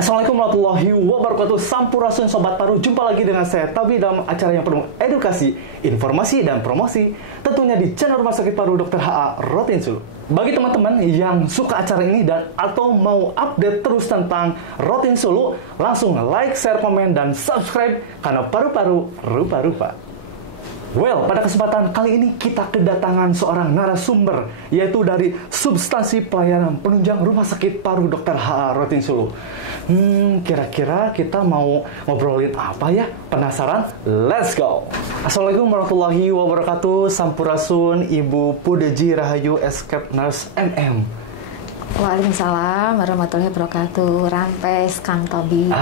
Assalamualaikum warahmatullahi wabarakatuh. Sampurasun Sobat Paru, jumpa lagi dengan saya Tabi dalam acara yang penuh edukasi, informasi, dan promosi, tentunya di channel Rumah Sakit Paru Dr. H.A. Rotinsulu. Bagi teman-teman yang suka acara ini dan atau mau update terus tentang Rotinsulu, langsung like, share, komen, dan subscribe karena paru-paru rupa-rupa. Well, pada kesempatan kali ini kita kedatangan seorang narasumber, yaitu dari substansi pelayanan penunjang Rumah Sakit Paru Dr. H.A. Rotinsulu. Kira-kira kita mau ngobrolin apa ya? Penasaran? Let's go! Assalamualaikum warahmatullahi wabarakatuh. Sampurasun Ibu Pudeji Rahayu Escape Nurse MM. Waalaikumsalam warahmatullahi wabarakatuh. Rampes Kang Tobi.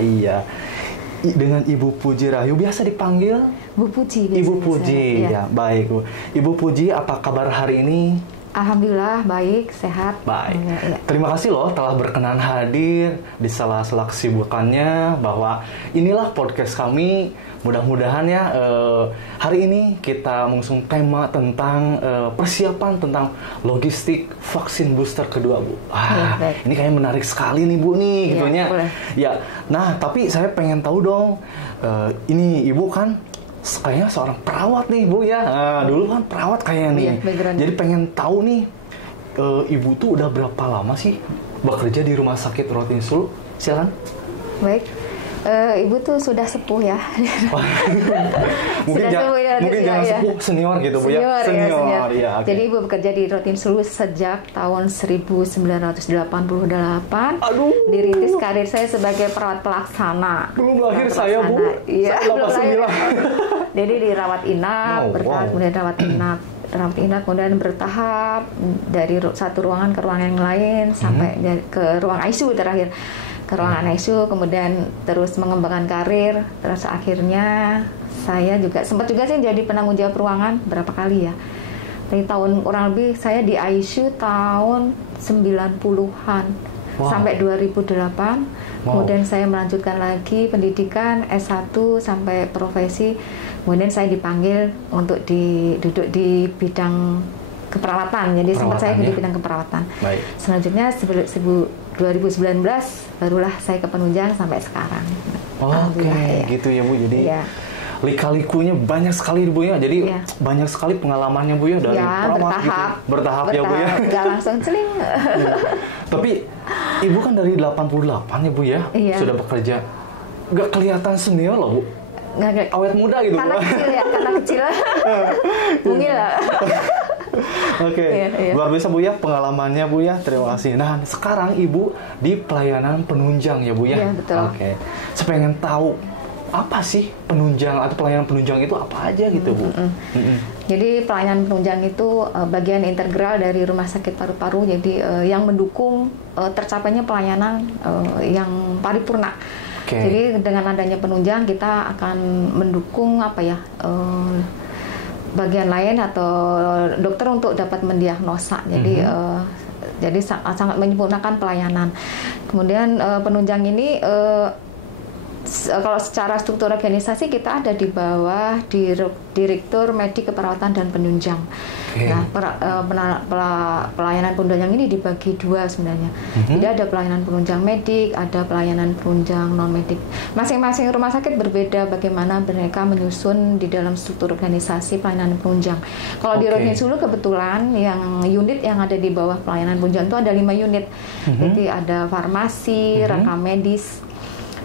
Iya. Dengan Ibu Puji Rahayu biasa dipanggil Bu Puji. Ibu Puji, ya baik Bu. Ibu Puji, apa kabar hari ini? Alhamdulillah baik, sehat. Baik. Ya. Terima kasih loh telah berkenan hadir di sela-sela kesibukannya, bahwa inilah podcast kami. Mudah-mudahan ya hari ini kita mengusung tema tentang persiapan tentang logistik vaksin booster kedua, Bu. Ini kayaknya menarik sekali nih Bu nih, gitunya. Ya. Nah, tapi saya pengen tahu dong, ini Ibu kan kayaknya seorang perawat nih Bu ya. Dulu kan perawat kayaknya nih. Jadi pengen tahu nih, Ibu tuh udah berapa lama sih bekerja di Rumah Sakit Rotinsulu? Silakan. Baik. Ibu tuh sudah sepuh ya. Mungkin jangan sepuh, senior gitu Bu ya. Senior. Ya, okay. Jadi Ibu bekerja di Rotinsulu sejak tahun 1988. Aduh. Dirintis karir saya sebagai perawat pelaksana. Belum lahir saya Bu. Iya, belum lahir. Jadi dirawat inap, kemudian rawat inap, kemudian bertahap dari satu ruangan ke ruangan yang lain sampai ke ruang ICU terakhir. Ke ruangan ICU, kemudian terus mengembangkan karir, terus akhirnya saya juga sempat sih jadi penanggung jawab ruangan berapa kali ya. Dari tahun kurang lebih saya di ICU tahun 90-an sampai 2008. Kemudian saya melanjutkan lagi pendidikan S1 sampai profesi. Kemudian saya dipanggil untuk duduk di bidang keperawatan. Jadi sempat saya di bidang keperawatan. Baik. Selanjutnya 2019 barulah saya ke penunjang sampai sekarang. Oke, gitu ya Bu. Jadi lika-likunya banyak sekali Bu ya. Jadi banyak sekali pengalamannya Bu ya dari perawat bertahap ya Bu ya. Gak langsung celing. Tapi Ibu kan dari 88 ya Bu ya. Sudah bekerja. Gak kelihatan senior loh Bu. Nggak. Awet muda gitu. Karena kecil ya, karena kecil. Mungkin lah. Oke, luar biasa Bu ya pengalamannya Bu ya. Terima kasih. Nah, sekarang Ibu di pelayanan penunjang ya Bu ya. Iya, betul. Oke. Saya pengen tahu apa sih penunjang atau pelayanan penunjang itu apa aja gitu Bu. Jadi pelayanan penunjang itu bagian integral dari Rumah Sakit Paru-Paru. Jadi yang mendukung tercapainya pelayanan yang paripurna. Jadi dengan adanya penunjang kita akan mendukung bagian lain atau dokter untuk dapat mendiagnosa. Jadi sangat menyempurnakan pelayanan. Kemudian penunjang ini kalau secara struktur organisasi kita ada di bawah Direktur Medik Keperawatan dan Penunjang. Nah, pelayanan penunjang ini dibagi dua sebenarnya. Jadi ada pelayanan penunjang medik, ada pelayanan penunjang non medik. Masing-masing rumah sakit berbeda bagaimana mereka menyusun di dalam struktur organisasi pelayanan penunjang. Kalau di Rotinsulu kebetulan yang unit yang ada di bawah pelayanan penunjang itu ada 5 unit. Jadi ada farmasi,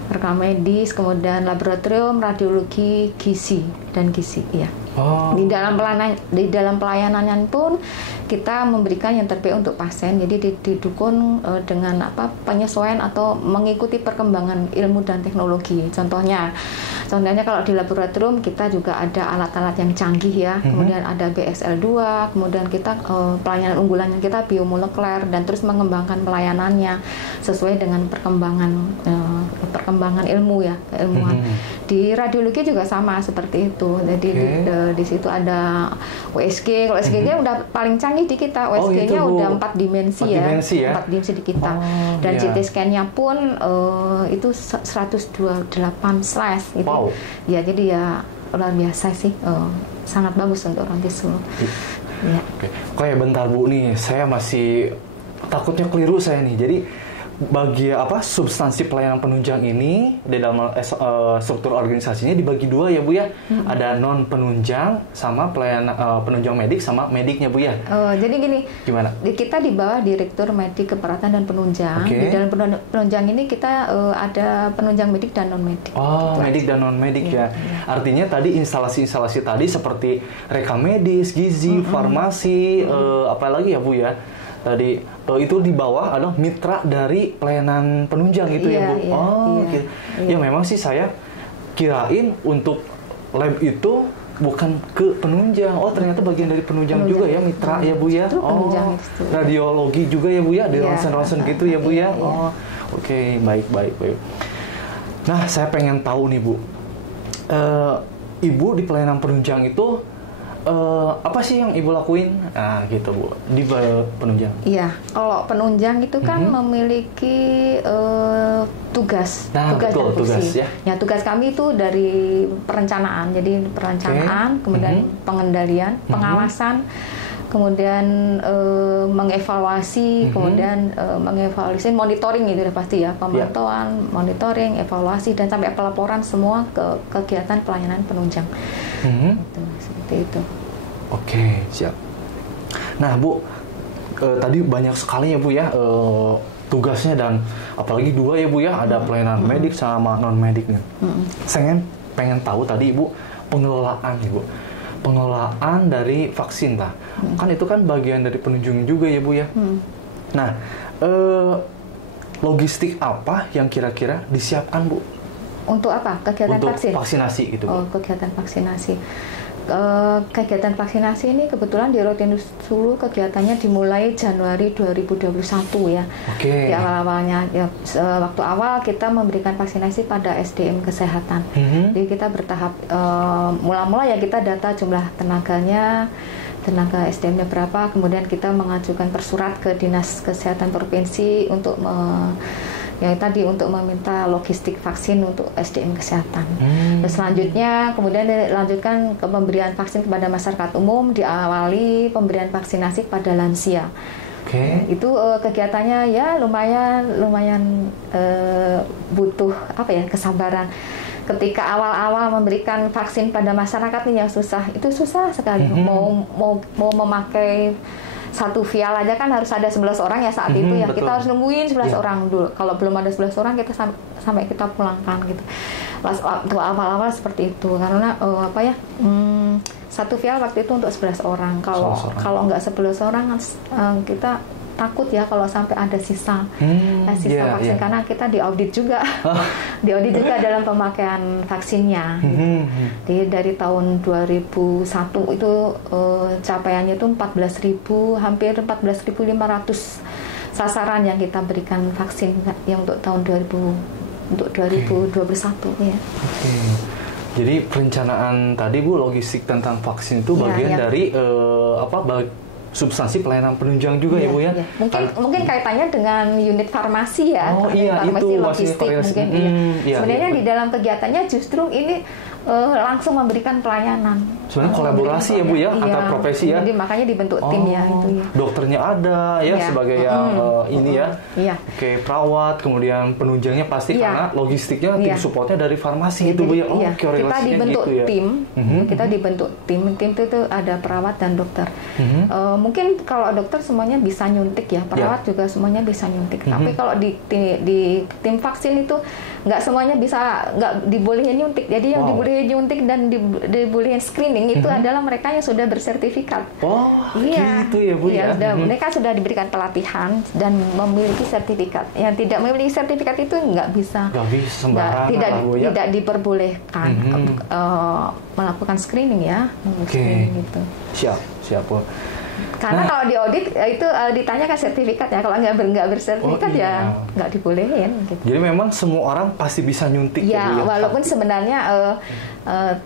rekam medis, kemudian laboratorium, radiologi, gizi dan gizi. Di dalam pelayanan pun kita memberikan yang terbaik untuk pasien. Jadi didukung dengan penyesuaian atau mengikuti perkembangan ilmu dan teknologi. Contohnya kalau di laboratorium kita juga ada alat-alat yang canggih ya. Kemudian ada BSL-2, kemudian kita pelayanan unggulannya kita biomolekuler dan terus mengembangkan pelayanannya sesuai dengan perkembangan ilmu ya, keilmuan. Di radiologi juga sama seperti itu. Jadi di situ ada USG. Kalau USG-nya udah paling canggih di kita. USG-nya udah 4 dimensi ya. 4 dimensi di kita. Dan CT scan-nya pun itu 128 slice gitu. Ya, jadi ya luar biasa sih. Sangat bagus untuk Rotinsulu. Oke, bentar Bu nih, saya masih takutnya keliru saya nih. Jadi bagi apa substansi pelayanan penunjang ini di dalam struktur organisasinya dibagi dua ya Bu ya. Ada non penunjang sama pelayanan penunjang medik sama mediknya Bu ya. Jadi gini, gimana? Kita di bawah Direktur Medik Keperawatan dan Penunjang. Okay. Di dalam penunjang ini kita ada penunjang medik dan non medik. Oh, gitu medik dan non medik ya. Artinya tadi instalasi-instalasi tadi seperti rekam medis, gizi, farmasi, apalagi ya Bu ya. Tadi itu di bawah adalah mitra dari pelayanan penunjang gitu ya Bu. Gitu. Ya memang sih saya kirain untuk lab itu bukan ke penunjang. Oh, ternyata bagian dari penunjang juga ya, mitra ya Bu ya. Radiologi juga ya Bu ya, di ronsen-ronsen gitu ya Bu ya. Oke, baik. Nah, saya pengen tahu nih Bu. Ibu di pelayanan penunjang itu apa sih yang Ibu lakuin? Nah, gitu Bu, di penunjang. Iya, kalau penunjang itu kan memiliki tugas, tugas dan fungsi. Ya, tugas kami itu dari perencanaan. Jadi perencanaan, kemudian pengendalian, pengawasan, kemudian mengevaluasi, kemudian mengevaluasi, monitoring itu udah pasti ya, pemantauan, monitoring, evaluasi, dan sampai pelaporan semua ke kegiatan pelayanan penunjang. Gitu, seperti itu. Oke, siap. Nah Bu, tadi banyak sekali ya Bu ya tugasnya, dan apalagi dua ya Bu ya, ada pelayanan medik sama non mediknya. Saya pengen tahu tadi Ibu pengelolaan Ibu. Pengelolaan dari vaksin lah. Kan itu kan bagian dari penunjang juga ya Bu ya. Nah, logistik apa yang kira-kira disiapkan Bu? Untuk apa? Kegiatan untuk vaksin? Vaksinasi gitu Bu. Oh, kegiatan vaksinasi. Kegiatan vaksinasi ini kebetulan di Rotinus Sulu kegiatannya dimulai Januari 2021 ya. Oke. Di awal-awalnya ya, waktu awal kita memberikan vaksinasi pada SDM kesehatan. Jadi kita bertahap mula-mula ya kita data jumlah tenaganya, tenaga SDM-nya berapa, kemudian kita mengajukan persurat ke Dinas Kesehatan Provinsi untuk untuk meminta logistik vaksin untuk SDM kesehatan. Terus selanjutnya kemudian dilanjutkan ke pemberian vaksin kepada masyarakat umum, diawali pemberian vaksinasi kepada lansia. Itu kegiatannya ya lumayan butuh kesabaran. Ketika awal-awal memberikan vaksin pada masyarakat ini yang susah, itu susah sekali. Mau memakai satu vial aja kan harus ada 11 orang ya saat itu ya. Betul. Kita harus nungguin 11 orang dulu. Kalau belum ada 11 orang kita sampai kita pulangkan gitu. Waktu awal-awal seperti itu karena satu vial waktu itu untuk 11 orang. Kalau nggak 11 orang kita takut ya kalau sampai ada sisa vaksin karena kita diaudit juga. Diaudit juga dalam pemakaian vaksinnya. Jadi dari tahun 2001 itu capaiannya itu 14.000, hampir 14.500 sasaran yang kita berikan vaksin yang untuk tahun 2021 ya. Jadi perencanaan tadi Bu, logistik tentang vaksin itu bagian dari substansi pelayanan penunjang juga ya Bu ya. Mungkin kaitannya dengan unit farmasi ya. Farmasi itu logistik mungkin. Sebenarnya di dalam kegiatannya justru ini langsung memberikan pelayanan. Sebenarnya kolaborasi ya Bu ya antar profesi ya. Jadi makanya dibentuk tim ya itu ya. Dokternya ada ya sebagai ini ya. Oke, perawat, kemudian penunjangnya pasti karena logistiknya tim supportnya dari farmasi itu Bu ya. Kita dibentuk gitu tim. Kita dibentuk tim. Tim itu ada perawat dan dokter. Mungkin kalau dokter semuanya bisa nyuntik ya, perawat juga semuanya bisa nyuntik. Tapi kalau di tim vaksin itu nggak semuanya bisa, nggak dibolehin nyuntik. Jadi yang dibolehin nyuntik dan dibolehin screening itu adalah mereka yang sudah bersertifikat. Gitu ya Bu ya. Mereka sudah diberikan pelatihan dan memiliki sertifikat. Yang tidak memiliki sertifikat itu nggak bisa. Nggak bisa sembarangan. Tidak diperbolehkan melakukan screening ya. Gitu. Siap Bu. Karena kalau di audit itu ditanyakan sertifikat ya, kalau nggak bersertifikat ya nggak dibolehin. Gitu. Jadi memang semua orang pasti bisa nyuntik ya. Walaupun sebenarnya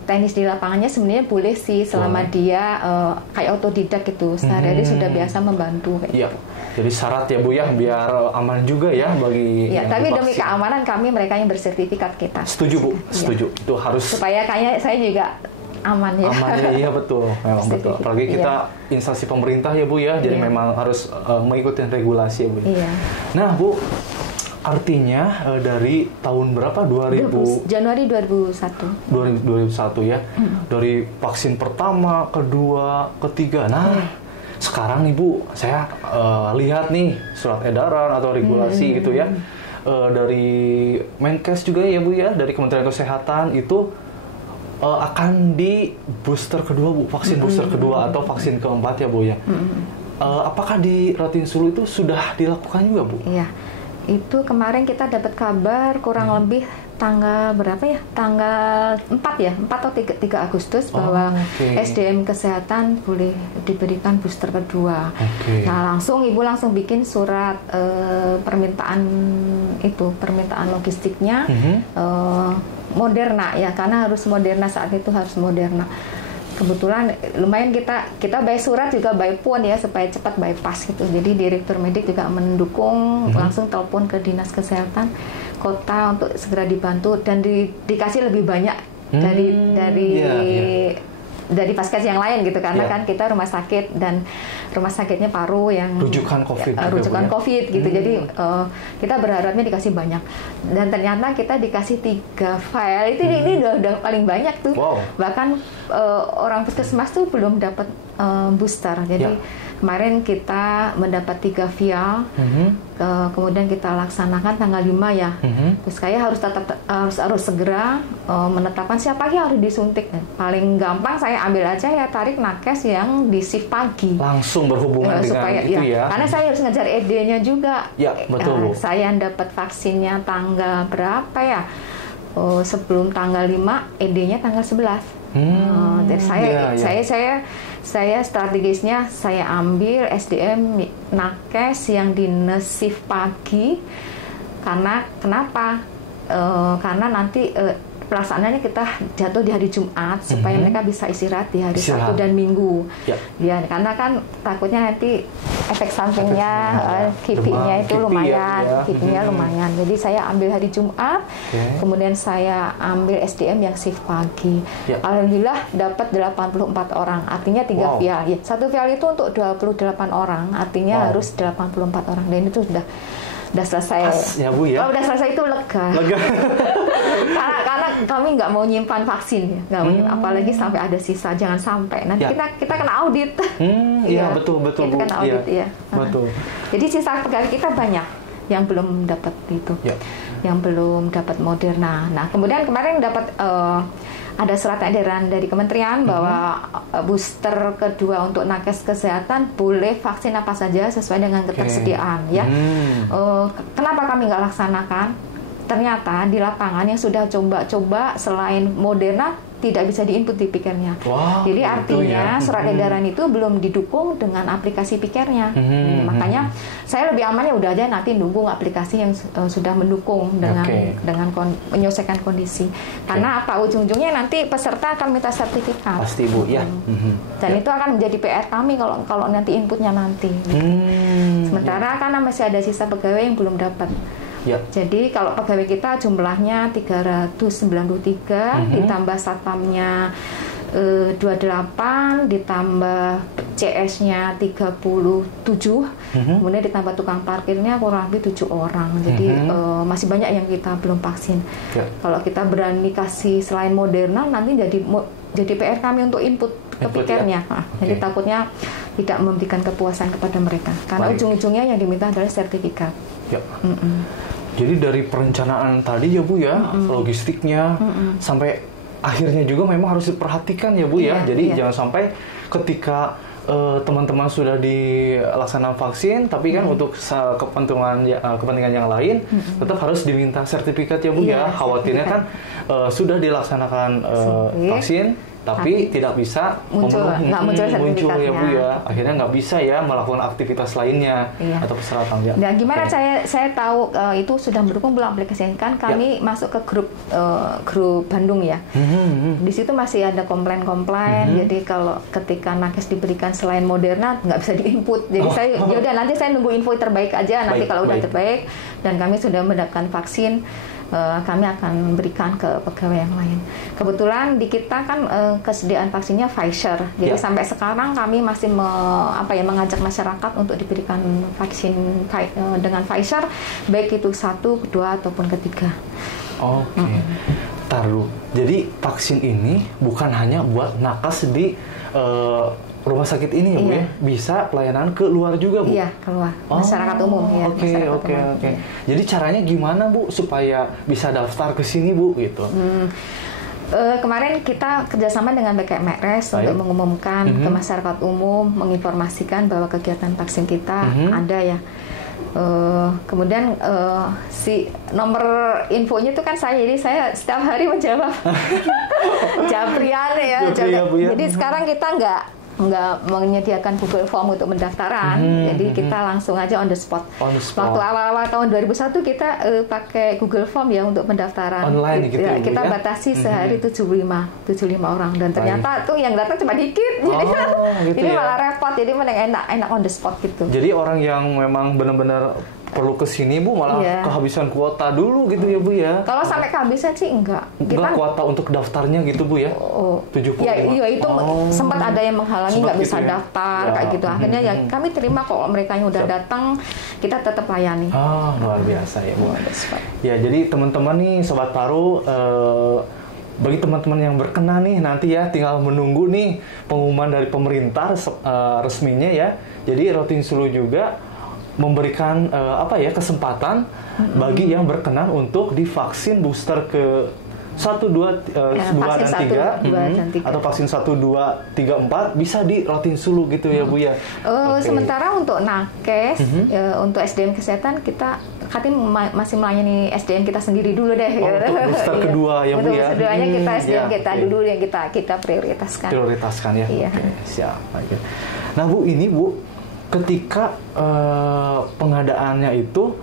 teknis di lapangannya sebenarnya boleh sih selama dia kayak otodidak gitu, sehari-hari sudah biasa membantu. Iya. Jadi syarat ya Bu ya biar aman juga ya bagi. Ya, tapi demi keamanan kami mereka yang bersertifikat kita. Setuju Bu, setuju. Itu harus. Supaya kayaknya saya juga aman ya. Iya betul, memang betul. Apalagi kita instansi pemerintah ya Bu ya, jadi memang harus mengikuti regulasi ya Bu. Iya. Nah Bu, artinya dari tahun berapa? 2000 Januari 2001. 2001 ya. Dari vaksin pertama, kedua, ketiga. Nah, sekarang nih Bu, saya lihat nih surat edaran atau regulasi gitu ya. Dari Menkes juga ya Bu ya, dari Kementerian Kesehatan itu akan di booster kedua Bu, vaksin booster kedua atau vaksin keempat ya Bu ya. Apakah di Rotinsulu itu sudah dilakukan juga Bu? Iya, itu kemarin kita dapat kabar kurang lebih tanggal berapa ya? Tanggal 4 ya, 4 atau 3 Agustus bahwa SDM kesehatan boleh diberikan booster kedua. Nah, Ibu langsung bikin surat permintaan logistiknya Moderna ya, karena harus Moderna, saat itu harus Moderna. Kebetulan lumayan kita by surat juga by phone ya, supaya cepat bypass gitu. Jadi Direktur Medik juga mendukung, langsung telepon ke Dinas Kesehatan Kota untuk segera dibantu dan dikasih lebih banyak dari vaskes yang lain gitu, karena kan kita rumah sakit dan rumah sakitnya paru yang rujukan COVID gitu. Jadi kita berharapnya dikasih banyak, dan ternyata kita dikasih 3 file. Ini udah paling banyak tuh. Bahkan orang puskesmas tuh belum dapat booster. Jadi kemarin kita mendapat 3 vial, kemudian kita laksanakan tanggal 5 ya. Terus saya harus segera menetapkan siapa yang harus disuntik. Paling gampang saya ambil aja ya, tarik nakes yang di shift pagi. Langsung berhubungan dengan itu ya. Karena saya harus ngejar ED-nya juga. Ya, betul. Saya dapat vaksinnya tanggal berapa ya? Sebelum tanggal 5, ED-nya tanggal 11. Jadi saya strategisnya saya ambil SDM nakes yang di shift pagi, karena kenapa? Karena nanti pelaksanaannya kita jatuh di hari Jumat supaya mereka bisa istirahat di hari Sabtu dan Minggu. Ya, karena kan takutnya nanti efek sampingnya KIPI-nya itu lumayan, KIPI-nya lumayan. Jadi saya ambil hari Jumat, kemudian saya ambil SDM yang shift pagi. Alhamdulillah dapat 84 orang, artinya 3 vial. Ya, 1 vial itu untuk 28 orang, artinya harus 84 orang. Dan itu sudah selesai. Ya Bu ya. Kalau udah selesai itu lega. karena kami nggak mau nyimpan vaksin ya, nggak mau apalagi sampai ada sisa, jangan sampai nanti kita kena audit. Iya betul Bu. Kita kena audit ya. Betul. Jadi sisa pegawai kita banyak yang belum dapat itu, yang belum dapat Moderna. Nah kemudian kemarin dapat ada surat edaran dari kementerian bahwa booster kedua untuk nakes kesehatan boleh vaksin apa saja sesuai dengan ketersediaan ya. Kenapa kami nggak laksanakan? Ternyata di lapangan yang sudah coba-coba selain Moderna tidak bisa diinput di pikernya. Jadi artinya surat edaran itu belum didukung dengan aplikasi pikernya. Makanya saya lebih aman ya udah aja nanti nunggu aplikasi yang sudah mendukung dengan menyelesaikan kondisi. Karena apa, ujung-ujungnya nanti peserta akan minta sertifikat. Pasti Bu ya. Dan itu akan menjadi PR kami kalau nanti inputnya nanti. Sementara karena masih ada sisa pegawai yang belum dapat. Jadi kalau pegawai kita jumlahnya 393, ditambah satpamnya 28, ditambah CS-nya 37, kemudian ditambah tukang parkirnya kurang lebih 7 orang. Jadi masih banyak yang kita belum vaksin. Kalau kita berani kasih selain Moderna, nanti jadi PR kami untuk input ke pikernya. Jadi takutnya tidak memberikan kepuasan kepada mereka. Karena ujung-ujungnya yang diminta adalah sertifikat. Jadi dari perencanaan tadi ya Bu ya, logistiknya sampai akhirnya juga memang harus diperhatikan ya Bu ya. Jadi jangan sampai ketika teman-teman sudah dilaksanakan vaksin, tapi kan untuk kepentingan yang lain tetap harus diminta sertifikat ya Bu ya. Khawatirnya kan sudah dilaksanakan vaksin, tapi tidak bisa muncul ya Bu ya. Akhirnya nggak bisa ya melakukan aktivitas lainnya atau persyaratan ya. Dan gimana saya tahu itu sudah mendukung belum aplikasi kan kami masuk ke grup Bandung ya. Di situ masih ada komplain. Jadi kalau ketika nakes diberikan selain Moderna nggak bisa diinput. Jadi nanti saya nunggu info terbaik aja. Nanti kalau udah terbaik dan kami sudah mendapatkan vaksin kami akan berikan ke pegawai yang lain. Kebetulan di kita kan kesediaan vaksinnya Pfizer, jadi sampai sekarang kami masih mengajak masyarakat untuk diberikan vaksin dengan Pfizer, baik itu 1, 2 ataupun ketiga. Oke. Taruh. Jadi vaksin ini bukan hanya buat nakes di rumah sakit ini ya Bu ya? Bisa pelayanan ke luar juga Bu? Iya, keluar. Masyarakat umum ya. Oke. Jadi caranya gimana Bu supaya bisa daftar ke sini Bu gitu? Kemarin kita kerjasama dengan BKMRS untuk mengumumkan ke masyarakat umum, menginformasikan bahwa kegiatan vaksin kita ada ya. Kemudian si nomor infonya itu kan jadi saya setiap hari menjawab Japrian ya. Jadi sekarang kita nggak menyediakan Google Form untuk pendaftaran, jadi kita langsung aja on the spot. Waktu awal-awal tahun 2001 kita pakai Google Form ya untuk pendaftaran. Online gitu ya, kita batasi sehari 75 orang, dan ternyata tuh yang datang cuma dikit, jadi malah repot, jadi mending enak on the spot gitu. Jadi orang yang memang benar-benar perlu ke sini Bu malah kehabisan kuota dulu gitu ya Bu ya. Kalau sampai kehabisan sih enggak. Enggak kuota untuk daftarnya gitu Bu ya. 70. Ya iya itu sempat ada yang menghalangi nggak bisa daftar kayak gitu. Akhirnya ya kami terima kok mereka yang udah datang, kita tetap layani. Luar biasa ya Bu. Ya jadi teman-teman nih Sobat Paru, bagi teman-teman yang berkenan nih nanti ya tinggal menunggu nih pengumuman dari pemerintah resminya ya. Jadi Rotinsulu juga memberikan kesempatan bagi yang berkenan untuk divaksin booster ke 1, 2, 2 dan 3 atau vaksin 1, 2, 3, 4 bisa di Rotinsulu gitu ya Bu ya. Sementara untuk nakes untuk SDM kesehatan kita masih melayani SDM kita sendiri dulu deh. Untuk booster kedua ya Bu ya. Booster keduanya kita SDM kita dulu yang kita prioritaskan. Prioritaskan ya. Iya. Siap. Nah Bu, ini Bu, ketika pengadaannya itu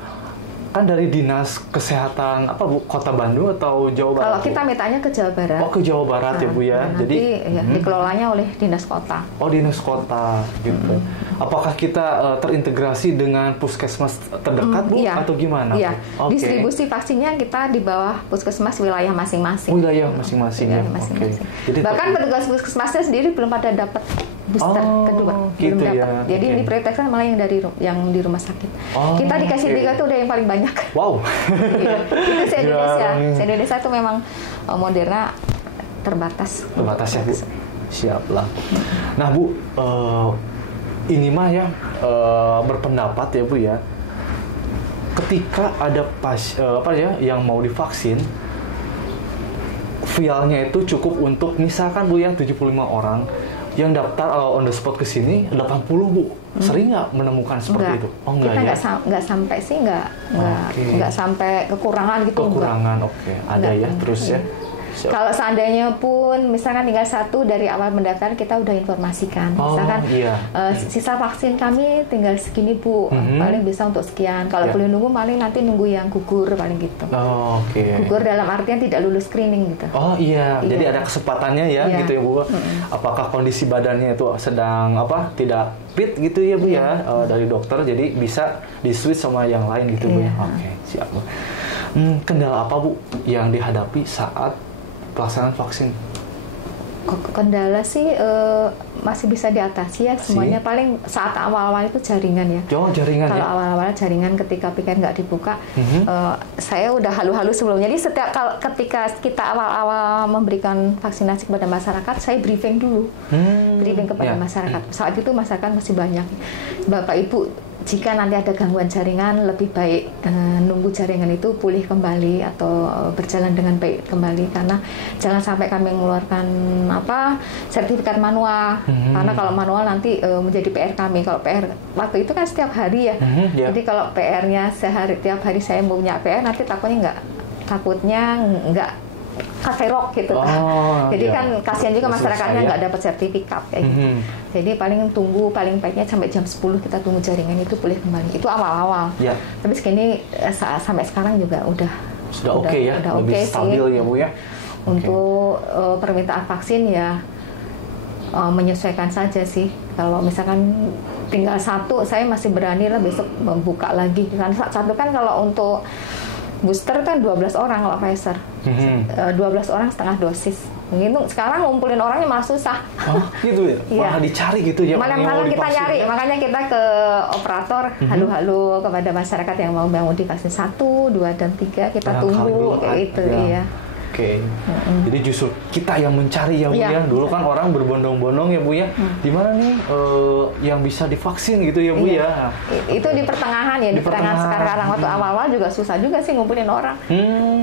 kan dari Dinas Kesehatan Bu, Kota Bandung atau Jawa Barat? Kalau kita mintanya ke Jawa Barat. Ke Jawa Barat ya Bu ya. Nanti dikelolanya oleh Dinas Kota. Dinas Kota gitu. Apakah kita terintegrasi dengan puskesmas terdekat Bu atau gimana? Iya. Distribusi vaksinnya kita di bawah puskesmas wilayah masing-masing. Wilayah masing-masing ya. Jadi bahkan petugas puskesmasnya sendiri belum pada dapat booster kedua, gitu belum dapat. Ya. Jadi yang diprioritaskan malah yang di rumah sakit. Kita dikasih 3 itu udah yang paling banyak. Wow. Itu se-Indonesia itu memang Moderna terbatas. Terbatas ya Bu. Siap lah. Nah Bu, ini mah ya berpendapat ya Bu ya. Ketika ada yang mau divaksin, vialnya itu cukup untuk misalkan Bu yang 75 orang yang daftar on the spot ke sini 80 Bu. Sering nggak menemukan seperti itu? Enggak, kita nggak sampai sih, nggak sampai kekurangan gitu. Kekurangan, ada ya terus ya. Kalau seandainya pun misalkan tinggal 1 dari awal mendaftar kita udah informasikan. Misalkan sisa vaksin kami tinggal segini Bu, paling bisa untuk sekian. Kalau boleh nunggu paling nanti nunggu yang gugur paling gitu. Gugur dalam artian tidak lulus screening gitu. Jadi ada kesempatannya ya gitu ya Bu. Apakah kondisi badannya itu sedang tidak fit gitu ya Bu ya dari dokter, jadi bisa di switch sama yang lain gitu Bu ya. Siap Bu. Kendala apa Bu yang dihadapi saat pelaksanaan vaksin? Kendala sih masih bisa diatasi ya semuanya. Paling saat awal-awal itu jaringan ya. Jaringan. Kalau awal-awal jaringan ketika piket nggak dibuka, saya udah halu-halu sebelumnya. Jadi ketika kita awal-awal memberikan vaksinasi kepada masyarakat, saya briefing dulu, briefing kepada masyarakat. Saat itu masyarakat masih banyak. Bapak Ibu, jika nanti ada gangguan jaringan, lebih baik nunggu jaringan itu pulih kembali atau berjalan dengan baik kembali, karena jangan sampai kami mengeluarkan sertifikat manual, karena kalau manual nanti menjadi PR kami. Kalau PR waktu itu kan setiap hari ya, jadi kalau PR-nya tiap hari saya punya PR, nanti takutnya nggak kaserok gitu. Jadi kan kasihan juga masyarakatnya nggak dapat sertifikat kayak gitu. Jadi paling baiknya sampai jam 10 kita tunggu jaringan itu pulih kembali. Itu awal-awal. Tapi segini sampai sekarang juga sudah oke ya, lebih stabil ya Bu ya. Untuk permintaan vaksin ya menyesuaikan saja sih. Kalau misalkan tinggal 1, saya masih berani lah besok membuka lagi. Karena 1 kan kalau untuk Booster kan 12 orang kalau Pfizer. 12 orang setengah dosis. Gitu. Sekarang ngumpulin orangnya malah susah. Oh, gitu ya? Malah dicari gitu ya? Malah kita nyari, makanya kita ke operator, halu-halu kepada masyarakat yang mau divaksin 1, 2, dan 3, kita tunggu kayak gitu. Iya. Oke, jadi justru kita yang mencari ya Bu ya. Dulu kan orang berbondong-bondong ya Bu ya. Di mana nih yang bisa divaksin gitu ya Bu ya. Itu di pertengahan ya, di pertengahan sekarang. Waktu awal-awal juga susah juga sih ngumpulin orang.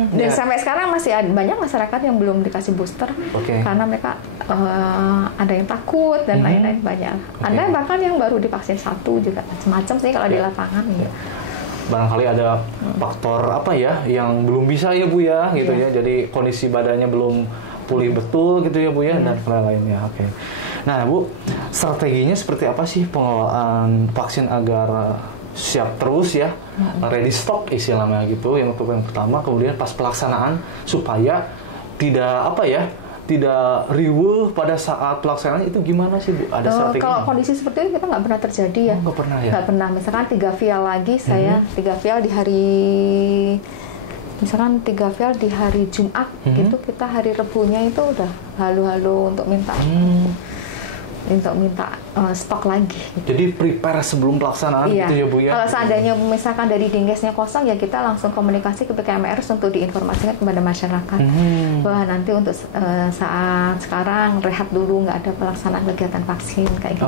Dan sampai sekarang masih ada banyak masyarakat yang belum dikasih booster karena mereka ada yang takut dan lain-lain banyak. Ada bahkan yang baru divaksin 1 juga, macam-macam sih kalau di lapangan. Barangkali ada faktor apa ya yang belum bisa ya Bu ya gitu ya. Jadi kondisi badannya belum pulih betul gitu ya Bu ya dan lain-lainnya. Oke. Nah Bu, strateginya seperti apa sih pengelolaan vaksin agar siap terus ya, ready stock istilahnya gitu yang pertama, kemudian pas pelaksanaan supaya tidak apa ya, tidak riuh pada saat pelaksanaan itu gimana sih Bu? Ada strategi? Kalau kondisi seperti itu kita nggak pernah terjadi ya. Nggak pernah ya? Nggak pernah. Misalkan 3 vial lagi saya 3 vial di hari, misalkan 3 vial di hari Jumat gitu, kita hari Rebunya itu udah halu-halu untuk minta stok lagi. Jadi prepare sebelum pelaksanaan gitu ya Bu ya? Kalau seandainya misalkan dari Dinkesnya kosong ya kita langsung komunikasi ke PKMRS untuk diinformasikan kepada masyarakat. Wah nanti untuk saat sekarang rehat dulu, nggak ada pelaksanaan kegiatan vaksin kayak gitu.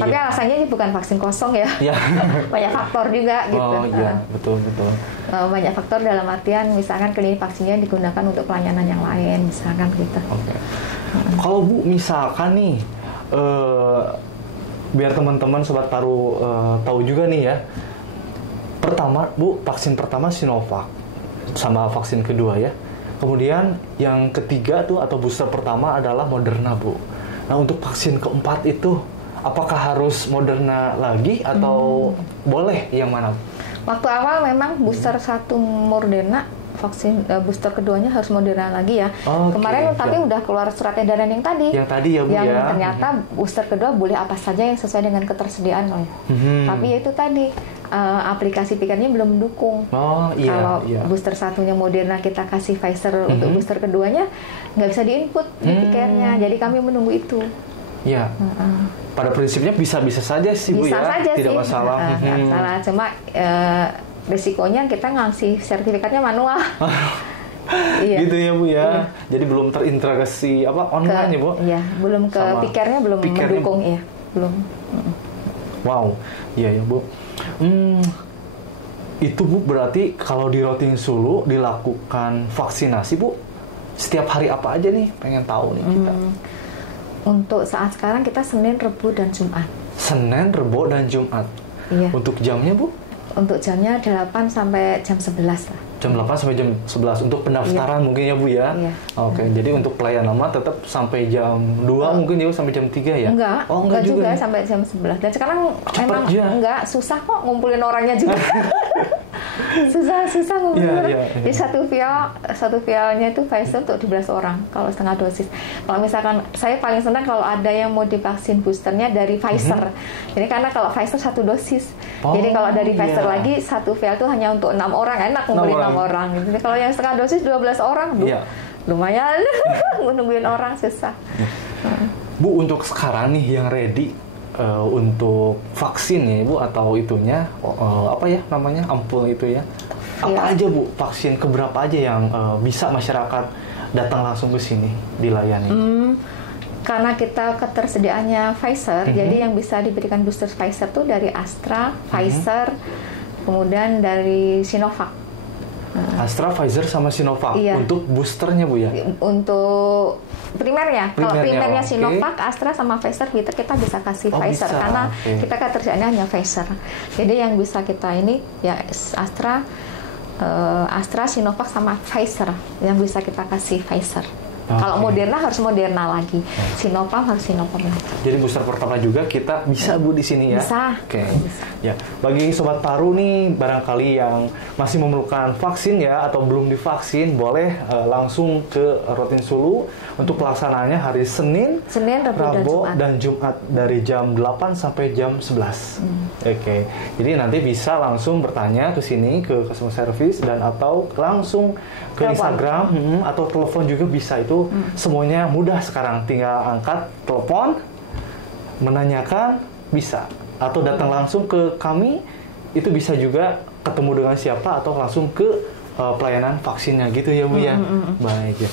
Tapi alasannya ini bukan vaksin kosong ya. Banyak faktor juga gitu. Oh iya, betul. Banyak faktor dalam artian misalkan klinik vaksinnya digunakan untuk pelayanan yang lain misalkan gitu. Kalau Bu misalkan nih biar teman-teman Sobat Paru tahu juga nih ya. Pertama Bu, vaksin pertama Sinovac sama vaksin kedua ya. Kemudian yang ketiga tuh atau booster pertama adalah Moderna Bu. Nah untuk vaksin keempat itu apakah harus Moderna lagi atau boleh yang mana? Waktu awal memang booster 1 Moderna, vaksin booster keduanya harus Moderna lagi ya. Kemarin tapi udah keluar surat edaran yang tadi. Yang tadi ya Bu yang ya. Ternyata booster kedua boleh apa saja yang sesuai dengan ketersediaan loh. Tapi itu tadi aplikasi pikernya belum mendukung. Kalau booster satunya Moderna kita kasih Pfizer untuk booster keduanya nggak bisa diinput di pikernya. Jadi kami menunggu itu. Ya. Pada prinsipnya bisa-bisa saja sih Bu ya. Bisa saja tidak sih. masalah. Masalah cuma risikonya kita ngasih sertifikatnya manual. Gitu ya Bu ya. Jadi belum terintegrasi online ya Bu? Iya, belum ke pikernya belum mendukung ya, belum. Wow, iya ya Bu. Itu Bu berarti kalau di Rotinsulu dilakukan vaksinasi Bu setiap hari apa aja nih? Pengen tahu nih kita. Untuk saat sekarang kita Senin, Rebu, dan Jumat. Senin, Rebu, dan Jumat. Iya. Untuk jamnya Bu? Untuk jamnya 8 sampai jam 11 lah. Jam 8 sampai jam 11 untuk pendaftaran mungkin ya Bu ya? Iya. Jadi untuk pelayanan lama tetap sampai jam 2 mungkin ya sampai jam 3 ya? Enggak juga sampai jam 11. Dan sekarang memang susah kok ngumpulin orangnya juga. susah ngumpulin. Jadi satu vialnya itu Pfizer untuk 12 orang kalau setengah dosis. Kalau misalkan saya paling senang kalau ada yang mau divaksin boosternya dari Pfizer. Jadi karena kalau Pfizer 1 dosis. Jadi kalau dari Pfizer lagi satu vial itu hanya untuk 6 orang, enak ngumpulin 6 orang. Jadi kalau yang setengah dosis 12 orang, lumayan nungguin orang susah. Bu, untuk sekarang nih yang ready untuk vaksin ya Bu atau itunya ampul itu ya. Apa aja Bu vaksin keberapa aja yang bisa masyarakat datang langsung ke sini dilayani? Karena kita ketersediaannya Pfizer, jadi yang bisa diberikan booster Pfizer tuh dari Astra, Pfizer, kemudian dari Sinovac. Astra, Pfizer, sama Sinovac untuk boosternya Bu ya? Untuk primernya. Kalau primernya Sinovac, Astra sama Pfizer kita bisa kasih Pfizer karena kita ketersediaannya hanya Pfizer. Jadi yang bisa kita ini ya Astra, Sinovac sama Pfizer yang bisa kita kasih Pfizer. Kalau Moderna harus Moderna lagi, Sinopharm harus Sinopharm lagi. Jadi booster pertama juga kita bisa Bu di sini ya? Bisa. Oke. Bisa. Ya, bagi sobat paru nih barangkali yang masih memerlukan vaksin ya atau belum divaksin, boleh langsung ke Rotin Sulu untuk pelaksanaannya hari Senin, Rabu dan Jumat dari jam 8 sampai jam 11. Oke. Jadi nanti bisa langsung bertanya ke sini ke customer service dan atau langsung ke Instagram atau telepon juga bisa. Itu semuanya mudah sekarang, tinggal angkat telepon, menanyakan bisa, atau datang langsung ke kami, itu bisa juga ketemu dengan siapa atau langsung ke pelayanan vaksinnya gitu ya Bu ya. Baik ya.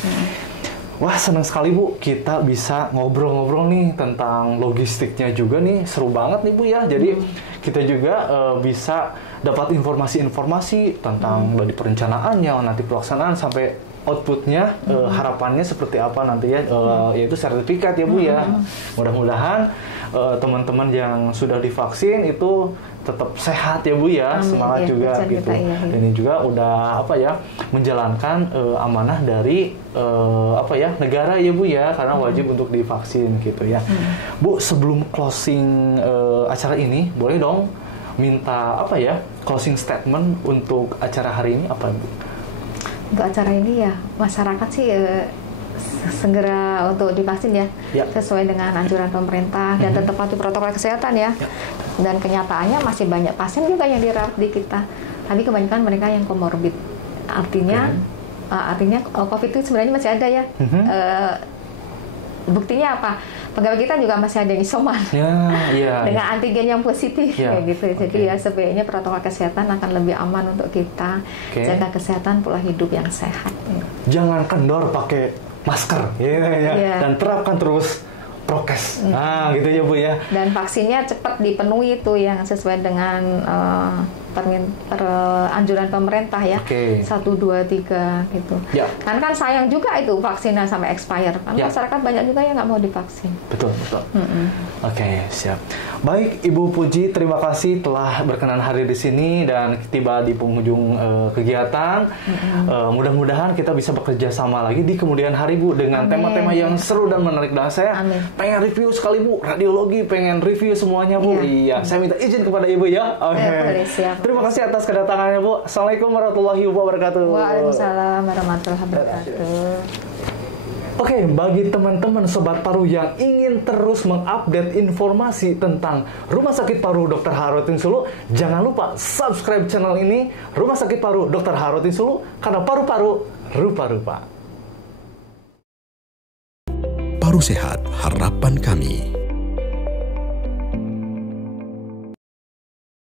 Wah, senang sekali Bu, kita bisa ngobrol-ngobrol nih tentang logistiknya juga nih, seru banget nih Bu ya. Jadi kita juga bisa dapat informasi-informasi tentang dari perencanaannya, nanti pelaksanaan sampai outputnya, harapannya seperti apa nanti ya, yaitu sertifikat ya Bu ya. Mudah-mudahan teman-teman yang sudah divaksin itu tetap sehat ya Bu ya. Amin, semangat ya, juga gitu. Ini juga udah menjalankan amanah dari negara ya Bu ya, karena wajib untuk divaksin gitu ya. Bu, sebelum closing acara ini, boleh dong minta closing statement untuk acara hari ini apa Bu? Untuk acara ini ya, masyarakat sih segera untuk divaksin ya, sesuai dengan anjuran pemerintah dan tetap patuhi protokol kesehatan ya. Dan kenyataannya masih banyak pasien juga yang dirawat di kita, tapi kebanyakan mereka yang komorbid. Artinya COVID itu sebenarnya masih ada ya. Buktinya apa? Pegawai kita juga masih ada yang isoman dengan antigen yang positif kayak gitu. Jadi ya sebaiknya protokol kesehatan akan lebih aman untuk kita, jaga kesehatan pola hidup yang sehat. Jangan kendor pakai masker, dan terapkan terus prokes. Gitu ya Bu ya. Dan vaksinnya cepat dipenuhi itu yang sesuai dengan anjuran pemerintah ya. 1, 2, 3 gitu. Kan sayang juga itu vaksinnya sampai expire. Kan masyarakat banyak juga yang nggak mau divaksin. Betul. Oke, siap. Baik, Ibu Puji, terima kasih telah berkenan hadir di sini dan tiba di penghujung kegiatan. Mudah-mudahan kita bisa bekerja sama lagi di kemudian hari Bu dengan tema-tema yang seru dan menarik. Dan saya pengen review sekali Bu, radiologi, pengen review semuanya Bu. Saya minta izin kepada Ibu ya. Siap. Terima kasih atas kedatangannya Bu. Assalamualaikum warahmatullahi wabarakatuh. Waalaikumsalam warahmatullahi wabarakatuh. Oke, bagi teman-teman Sobat Paru yang ingin terus mengupdate informasi tentang Rumah Sakit Paru Dr. H. Rotin Sulu, jangan lupa subscribe channel ini, Rumah Sakit Paru Dr. H. Rotin Sulu, karena paru-paru rupa-rupa. Paru sehat, harapan kami.